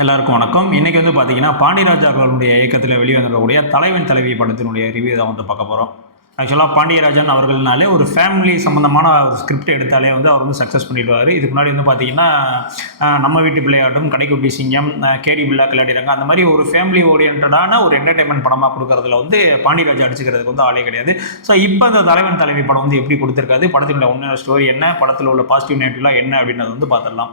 எல்லாருக்கும் வணக்கம். இன்னைக்கு வந்து பார்த்தீங்கன்னா, பாண்டியராஜ் அவர்களுடைய இயக்கத்தில வெளிவந்திருக்கக்கூடிய தலைவன் தலைவி படத்தினுடைய ரிவ்யூ தான் வந்து பார்க்க போறோம். ஆக்சுவலா பாண்டியராஜன் அவர்கள்னாலே ஒரு ஃபேமிலி சம்மந்தமான ஒரு ஸ்கிரிப்ட் எடுத்தாலே வந்து அவர் வந்து சக்ஸஸ் பண்ணிடுவாரு. இதுக்கு முன்னாடி வந்து பார்த்தீங்கன்னா, நம்ம வீட்டு பிள்ளையாட்டம், கடைக்குட்டி சிங்கம், கேடி பில்லா கில்லாடிறாங்க அந்த மாரி ஒரு ஃபேமிலி ஓரியன்டடான ஒரு என்டர்டெயின்மெண்ட் படமா குடுக்கறதுல வந்து பாண்டியராஜ் அடிச்சுக்கிறதுக்கு வந்து ஆளே கிடையாது. ஸோ இப்ப இந்த தலைவன் தலைவி படம் வந்து எப்படி குடுத்திருக்காது, படத்தினுடைய உண்மையான ஸ்டோரி என்ன, படத்தில உள்ள பாசிட்டிவ் நெகட்டிவ்லாம் என்ன அப்படின்றத வந்து பார்த்துடலாம்.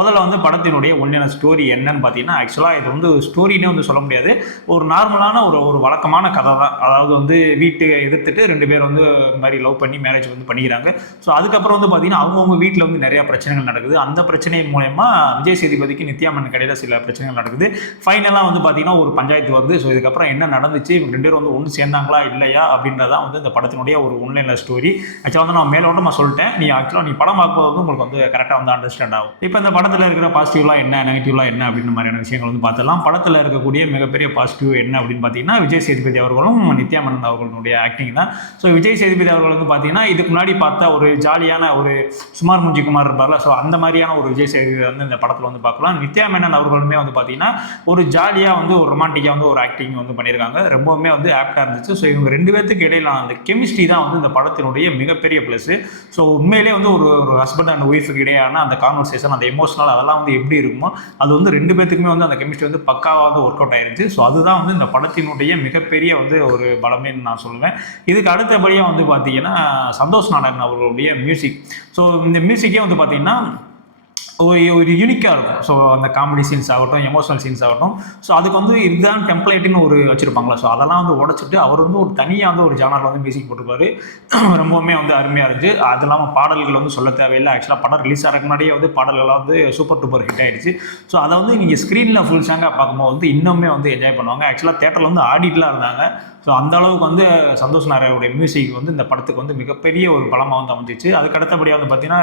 முதல்ல வந்து படத்தினுடைய உண்மையான ஸ்டோரி என்னன்னு பார்த்தீங்கன்னா, ஆக்சுவலா இது வந்து ஸ்டோரின்னே வந்து சொல்ல முடியாது. ஒரு நார்மலான ஒரு ஒரு வழக்கமான கதை தான். அதாவது வந்து வீட்டை எதிர்த்துட்டு 2 பேர் வந்து இந்த மாதிரி லவ் பண்ணி மேரேஜ் வந்து பண்ணிக்கிறாங்க. ஸோ அதுக்கப்புறம் வந்து பார்த்தீங்கன்னா, அவங்கவுங்க வீட்டில் வந்து நிறைய பிரச்சனைகள் நடக்குது. அந்த பிரச்சனை மூலயமா விஜய் சேதுபதிக்கு நித்யா மேனன் இடையில சில பிரச்சனைகள் நடக்குது. ஃபைனலாக வந்து பார்த்தீங்கன்னா ஒரு பஞ்சாயத்து வருது. ஸோ இதுக்கப்புறம் என்ன நடந்துச்சு, இவங்க 2 பேரும் வந்து ஒன்று சேர்ந்தாங்களா இல்லையா அப்படின்றதான் வந்து இந்த படத்தினுடைய ஒரு ஒன்லைன் ஸ்டோரி. ஆக்சுவலாக வந்து நான் மேலோட்டமாக சொல்லிட்டேன். நீ படம் பார்க்கும்போது வந்து உங்களுக்கு வந்து கரெக்டாக வந்து அண்டர்ஸ்டாண்ட் ஆகும். இப்போ இந்த படத்தில் இருக்கிற பாசிட்டிவ்லாம் என்ன, நெகட்டிவ்லாம் என்ன அப்படின்ற மாதிரியான விஷயங்கள் வந்து பார்த்துலாம். படத்தில் இருக்கக்கூடிய மிகப்பெரிய பாசிட்டிவ் என்ன அப்படின்னு பார்த்தீங்கன்னா, விஜய் சேதுபதி அவர்களும் நித்யா மேனன் அவர்களுடைய ஆக்டிங் தான். ஸோ விஜய் சேதுபதி அவர்கள் வந்து பார்த்தீங்கன்னா, இதுக்கு முன்னாடி பார்த்தா ஒரு ஜாலியான ஒரு சுமார் மூஞ்சி குமார் இருப்பார்ல, ஸோ அந்த மாதிரியான ஒரு விஜய் சேதுபதி வந்து இந்த படத்தில் வந்து பார்க்கலாம். நித்யா மேனன் அவர்களுமே வந்து பார்த்தீங்கன்னா, ஒரு ஜாலியாக வந்து ஒரு ரொமான்டிக்காக வந்து ஒரு ஆக்டிங் வந்து பண்ணியிருக்காங்க. ரொம்பவுமே வந்து ஆப்டாக இருந்துச்சு. ஸோ இவங்க 2 பேத்துக்கு இடையிலான அந்த கெமிஸ்ட்ரி தான் வந்து இந்த படத்தினுடைய மிகப்பெரிய ப்ளஸ். ஸோ உண்மையிலே வந்து ஒரு ஒரு ஹஸ்பண்ட் அண்ட் ஒய்ஃபுக்கு இடையான அந்த கான்வர்சேஷன், அந்த எமோஷனல் அதெல்லாம் வந்து எப்படி இருக்குமோ, அது வந்து 2 பேத்துக்குமே வந்து அந்த கெமிஸ்ட்ரி வந்து பக்காவாக வந்து ஒர்க் அவுட் ஆயிருச்சு. ஸோ அதுதான் வந்து இந்த படத்தினுடைய மிகப்பெரிய வந்து ஒரு பலமே நான் சொல்லுவேன். இதுக்கு அடுத்தபடியாக வந்து பார்த்தீங்கன்னா, சந்தோஷ் நாராயணன் அவர்களுடைய மியூசிக். ஸோ இந்த மியூசிக்கே வந்து பார்த்தீங்கன்னா ஒரு யூனிக்காக இருக்கும். ஸோ அந்த காமெடி சீன்ஸ் ஆகட்டும், எமோஷனல் சீன்ஸ் ஆகட்டும், ஸோ அதுக்கு வந்து இதுதான் டெம்ப்ளேட்டுன்னு ஒரு வச்சுருப்பாங்களா, ஸோ அதெல்லாம் வந்து உடச்சிட்டு அவர் வந்து ஒரு தனியாக வந்து ஒரு ஜானரில் வந்து மியூசிக் போட்டிருப்பாரு. ரொம்பவுமே வந்து அருமையாக இருந்துச்சு. அது இல்லாமல் பாடல்கள் வந்து சொல்ல தேவையில்லை. ஆக்சுவலாக படம் ரிலீஸ் ஆகிறதுக்கு முன்னாடியே வந்து பாடல்கள்லாம் வந்து சூப்பர் டூப்பர் ஹிட் ஆயிடுச்சு. ஸோ அதை வந்து நீங்கள் ஸ்க்ரீனில் ஃபுல் சாங்காக பார்க்கும்போது வந்து இன்னுமே வந்து என்ஜாய் பண்ணுவாங்க. ஆக்சுவலாக தேட்டரில் வந்து ஆடிட்டுலாம் இருந்தாங்க. ஸோ அந்த அளவுக்கு வந்து சந்தோஷ் நாராயணுடைய மியூசிக் வந்து இந்த படத்துக்கு வந்து மிகப்பெரிய ஒரு பலமாக வந்து அமைஞ்சிச்சு. அதுக்கு அடுத்தபடியாக வந்து பார்த்தீங்கன்னா,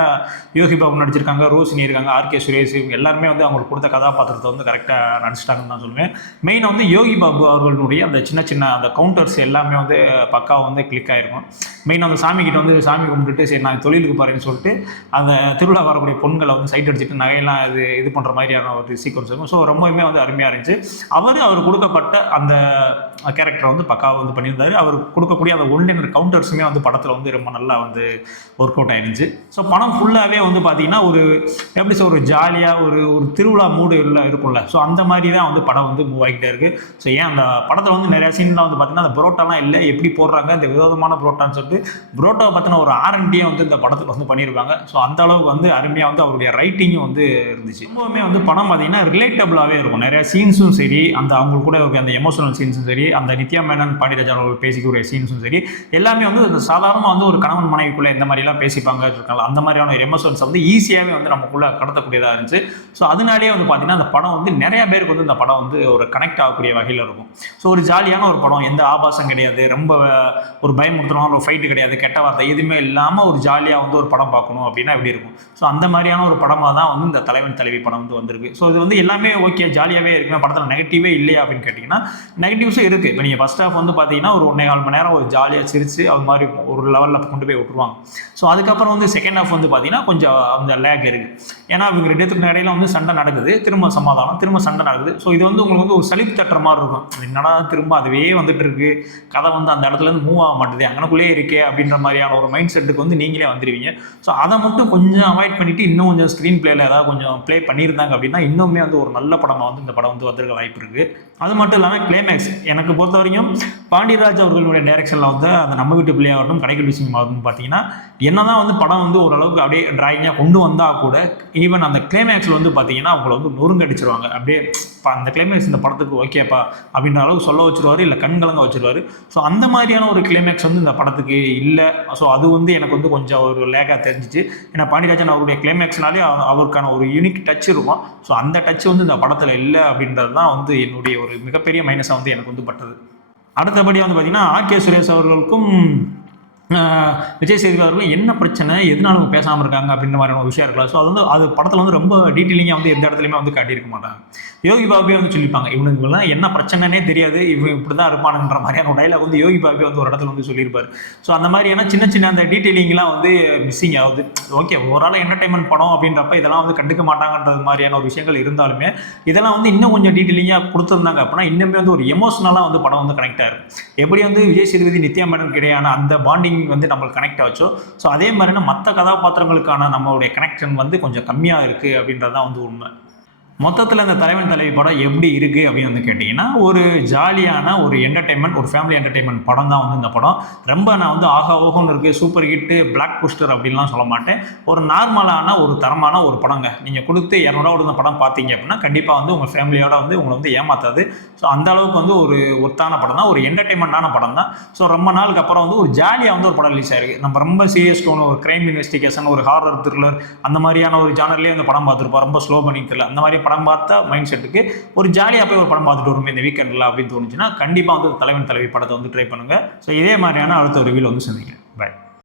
யோகி பாபு நடிச்சிருக்காங்க, ரோஷினி இருக்காங்க, ஆர்கே சுரேஷ், இவங்க எல்லாருமே வந்து அவங்களுக்கு கொடுத்த கதாபாத்திரத்தை வந்து கரெக்டாக நடிச்சிட்டாங்கன்னு தான் சொல்லுவேன். மெயினாக வந்து யோகி பாபு அவர்களுடைய அந்த சின்ன சின்ன அந்த கவுண்டர்ஸ் எல்லாமே வந்து பக்காவாக வந்து கிளிக் ஆகிருக்கும். மெயினாக அந்த சாமி கிட்ட வந்து சாமி கும்பிட்டுட்டு சரி நான் தொழிலுக்கு பாருன்னு சொல்லிட்டு அந்த திருவிழா வரக்கூடிய பொண்களை வந்து சைட் அடிச்சுட்டு நகையெல்லாம் இது பண்ணுற மாதிரியான ஒரு சீக்வன்ஸ் இருக்கும். ஸோ ரொம்பவுமே வந்து அருமையாக இருந்துச்சு. அவர் கொடுக்கப்பட்ட அந்த கேரக்டரை வந்து பக்காவாக வந்து பண்ணியிருந்தாரு. அவர் கொடுக்கக்கூடிய அந்த ஒன்லைனர் கவுண்டர்ஸுமே வந்து படத்தில் வந்து ரொம்ப நல்லா வந்து ஒர்க் அவுட் ஆயிருந்துச்சு. ஸோ படம் ஃபுல்லாகவே வந்து பார்த்தீங்கன்னா ஒரு எப்படி சொல்ற ஒரு ஜாலியாக ஒரு ஒரு திருவிழா மூடு இருக்கும்ல, ஸோ அந்த மாதிரி தான் வந்து படம் வந்து மூவ் ஆகிட்டே இருக்குது. ஸோ ஏன் அந்த படத்தில் வந்து நிறையா சீன்லாம் வந்து பார்த்தீங்கன்னா அந்த புரோட்டாலாம் இல்லை, எப்படி போடுறாங்க இந்த விதவிதமான புரோட்டான்னு சொல்லிட்டு புரோட்டாவை பற்றின ஒரு ஆர்என்டியே வந்து இந்த படத்தில் வந்து பண்ணியிருப்பாங்க. ஸோ அந்த அளவுக்கு வந்து அருமையாக வந்து அவருடைய ரைட்டிங்கும் வந்து இருந்துச்சு. ரொம்பவுமே வந்து படம் பார்த்தீங்கன்னா ரிலேட்டபிளாகவே இருக்கும். நிறைய சீன்ஸும் சரி, அந்த அவங்க கூட இருக்க அந்த எமோஷனல் சீன்ஸும் சரி, அந்த நித்யா மேனன் பாண்டியராஜன் அவர்கள் பேசிக்கூடிய சீன்ஸும் சரி, எல்லாமே வந்து அந்த சாதாரணமாக வந்து ஒரு கணவன் மனைவிக்குள்ளே எந்த மாதிரிலாம் பேசிப்பாங்க இருக்கலாம், அந்த மாதிரியான ஒரு எமோஷன்ஸ் வந்து ஈஸியாகவே வந்து நமக்குள்ளே கடத்தக்கூடியதாக இருந்துச்சு. ஸோ அதனாலேயே வந்து பார்த்தீங்கன்னா அந்த படம் வந்து நிறைய பேருக்கு வந்து இந்த படம் வந்து ஒரு கனெக்ட் ஆகக்கூடிய வகையில் இருக்கும். ஸோ ஒரு ஜாலியான ஒரு படம், எந்த ஆபாசம் கிடையாது, ரொம்ப ஒரு பயமுறுத்தணும் ஒரு ஃபைட்டு கிடையாது, கெட்ட வார்த்தை எதுவுமே இல்லாமல் ஒரு ஜாலியாக வந்து ஒரு படம் பார்க்கணும் அப்படின்னா எப்படி இருக்கும். ஸோ அந்த மாதிரியான ஒரு படமாக தான் வந்து இந்த தலைவன் தலைவி படம் வந்து வந்திருக்கு. ஸோ இது வந்து எல்லாமே ஓகே ஜாலியாகவே இருக்குமே, படத்தில் நெகட்டிவே இல்லையா அப்படின்னு கேட்டிங்கன்னா நெகட்டிவ்ஸும் இருக்குது. இப்போ நீங்கள் ஃபஸ்ட் ஹாஃப் வந்து பார்த்தீங்கன்னா ஒரு 1.25 மணி நேரம் ஒரு ஜாலியாக சிரித்து அது மாதிரி ஒரு லெவலில் கொண்டு போய் விட்டுருவாங்க. ஸோ அதுக்கப்புறம் வந்து செகண்ட் ஹாஃப் வந்து பார்த்தீங்கன்னா கொஞ்சம் அந்த லேக் இருக்குது. ஏன்னா இவங்க 2 பேத்துக்கு இடையில வந்து சண்டை நடக்குது, திரும்ப சமாதானம், திரும்ப சண்டை நடக்குது. ஸோ இது வந்து உங்களுக்கு வந்து ஒரு சலிப்பு தட்டுற மாதிரி இருக்கும். என்னடா திரும்ப அதுவே வந்துட்டு இருக்கு, கதை வந்து அந்த இடத்துலேருந்து மூவ் ஆக மாட்டேது, அங்கனக்குள்ளேயே இருக்கே அப்படின்ற மாதிரியான ஒரு மைண்ட் செட்டுக்கு வந்து நீங்களே வந்துடுவீங்க. ஸோ அதை மட்டும் கொஞ்சம் அவாய்ட் பண்ணிவிட்டு இன்னும் கொஞ்சம் ஸ்க்ரீன் பிளேயில் ஏதாவது கொஞ்சம் ப்ளே பண்ணியிருந்தாங்க அப்படின்னா இன்னுமே வந்து ஒரு நல்ல படமாக வந்து இந்த படம் வந்து வந்திருக்க வாய்ப்பு இருக்குது. அது மட்டும் இல்லாமல் கிளைமேக்ஸ் எனக்கு பொறுத்த வரைக்கும் பாண்டியராஜ் அவர்களுடைய டைரக்ஷனில் வந்து அந்த நம்ம வீட்டு பிள்ளையாகட்டும் கடைக்குட்டி சிங்கம் ஆகட்டும் பார்த்தீங்கன்னா என்னதான் வந்து படம் வந்து ஓரளவுக்கு அப்படியே டிராயிங்காக கொண்டு வந்தால் கூட ஈவன் அந்த கிளைமேக்ஸில் வந்து பார்த்தீங்கன்னா அவங்கள வந்து நொறுங்கடிச்சிருவாங்க. அப்படியே அந்த கிளைமேக்ஸ் இந்த படத்துக்கு ஓகேப்பா அப்படின்ற அளவுக்கு சொல்ல வச்சுருவாரு, இல்லை கண்கலங்க வச்சுருவாரு. ஸோ அந்த மாதிரியான ஒரு கிளைமேக்ஸ் வந்து இந்த படத்துக்கு இல்லை. ஸோ அது வந்து எனக்கு வந்து கொஞ்சம் ஒரு லேக்காக தெரிஞ்சிச்சு. ஏன்னா பாண்டியராஜன் அவருடைய கிளைமேக்ஸ்னாலே அவருக்கான ஒரு யூனிக் டச் இருக்கும். ஸோ அந்த டச் வந்து இந்த படத்தில் இல்லை அப்படின்றது தான் வந்து என்னுடைய ஒரு மிகப்பெரிய மைனஸாக வந்து எனக்கு வந்து பட்டது. அடுத்தபடியாக வந்து பார்த்தீங்கன்னா ஆர்கே சுரேஷ் அவர்களுக்கும் விஜய் சேதுபதி அவர்கள் என்ன பிரச்சனை, எதனால அவங்க பேசாமல் இருக்காங்க அப்படின்ற மாதிரியான ஒரு விஷயம் இருக்கலாம். ஸோ அது படத்தில் வந்து ரொம்ப டீட்டெயிலிங்காக வந்து எந்த இடத்துலையுமே வந்து காட்டியிருக்க மாட்டாங்க. யோகி பாபுவே வந்து சொல்லியிருப்பாங்க, இவனுங்கெல்லாம் என்ன பிரச்சனைனே தெரியாது, இவன் இப்படி தான் இருப்பானுன்ற மாதிரியான ஒரு டைலாக் வந்து யோகி பாபுவே வந்து ஒரு இடத்துல வந்து சொல்லியிருப்பார். ஸோ அந்த மாதிரியான சின்ன சின்ன அந்த டீட்டெயிலிங்லாம் வந்து மிஸ்ஸிங் ஆகுது. ஓகே, ஓவரால் என்டர்டைன்மெண்ட் படம் அப்படின்றப்ப இதெல்லாம் வந்து கண்டுக்க மாட்டாங்கன்றது மாதிரியான ஒரு விஷயங்கள் இருந்தாலுமே, இதெல்லாம் வந்து இன்னும் கொஞ்சம் டீட்டெயிலிங்காக கொடுத்துருந்தாங்க அப்படின்னா இன்னுமே வந்து ஒரு எமோஷனலாக வந்து படம் வந்து கனெக்ட் ஆகும். எப்படி வந்து விஜய் சேதுபதி நித்யா மேனனுக்கு இடையான அந்த பாண்டிங் வந்து நம்மளுக்கு கனெக்ட் ஆச்சோ, ஸோ அதே மாதிரினா மற்ற கதாபாத்திரங்களுக்கான நம்மளுடைய கனெக்ஷன் வந்து கொஞ்சம் கம்மியாக இருக்குது அப்படின்றது தான் வந்து உண்மை. மொத்தத்தில் இந்த தலைவன் தலைவி படம் எப்படி இருக்குது அப்படின்னு வந்து கேட்டிங்கன்னா, ஒரு ஜாலியான ஒரு என்டர்டைன்மெண்ட், ஒரு ஃபேமிலி என்டர்டைன்மெண்ட் படம் தான் வந்து இந்த படம். ரொம்ப நான் வந்து ஆகா ஓஹோன்னு இருக்குது, சூப்பர் ஹிட்டு, பிளாக் பூஸ்டர் அப்படின்லாம் சொல்ல மாட்டேன். ஒரு நார்மலான ஒரு தரமான ஒரு படங்க. நீங்கள் கொடுத்து 200 கொடுத்த படம் பார்த்தீங்க அப்படின்னா கண்டிப்பாக வந்து உங்கள் ஃபேமிலியோட வந்து உங்களை வந்து ஏமாத்தாது. ஸோ அந்த அளவுக்கு வந்து ஒரு ஒர்த்தான படம் தான், ஒரு என்டர்டைன்மெண்ட்டான படம் தான். ஸோ ரொம்ப நாளுக்கு அப்புறம் வந்து ஒரு ஜாலியாக வந்து ஒரு படம் ரிலீஸ் ஆயிருக்கு. நம்ம ரொம்ப சீரியஸ் டோன், ஒரு கிரைம் இன்வெஸ்டிகேஷன், ஒரு ஹாரர் த்ரில்லர் அந்த மாதிரியான ஒரு ஜானர்லேயே அந்த படம் பார்த்துருப்போம். ரொம்ப ஸ்லோ பண்ணி தெரியல அந்த மாதிரி படம் பார்த்தா மைண்ட் செட்டுக்கு ஒரு ஜாலியாக போய் ஒரு படம் பார்த்துட்டு வருமே இந்த வீக்கெண்டில் அப்படின்னு தோணுச்சுன்னா கண்டிப்பாக வந்து தலைவன் தலைவி படத்தை வந்து ட்ரை பண்ணுங்கள். ஸோ இதே மாதிரியான அடுத்த ஒரு ரிவ்யூவில் வந்து சந்திக்கிறேன். பாய்.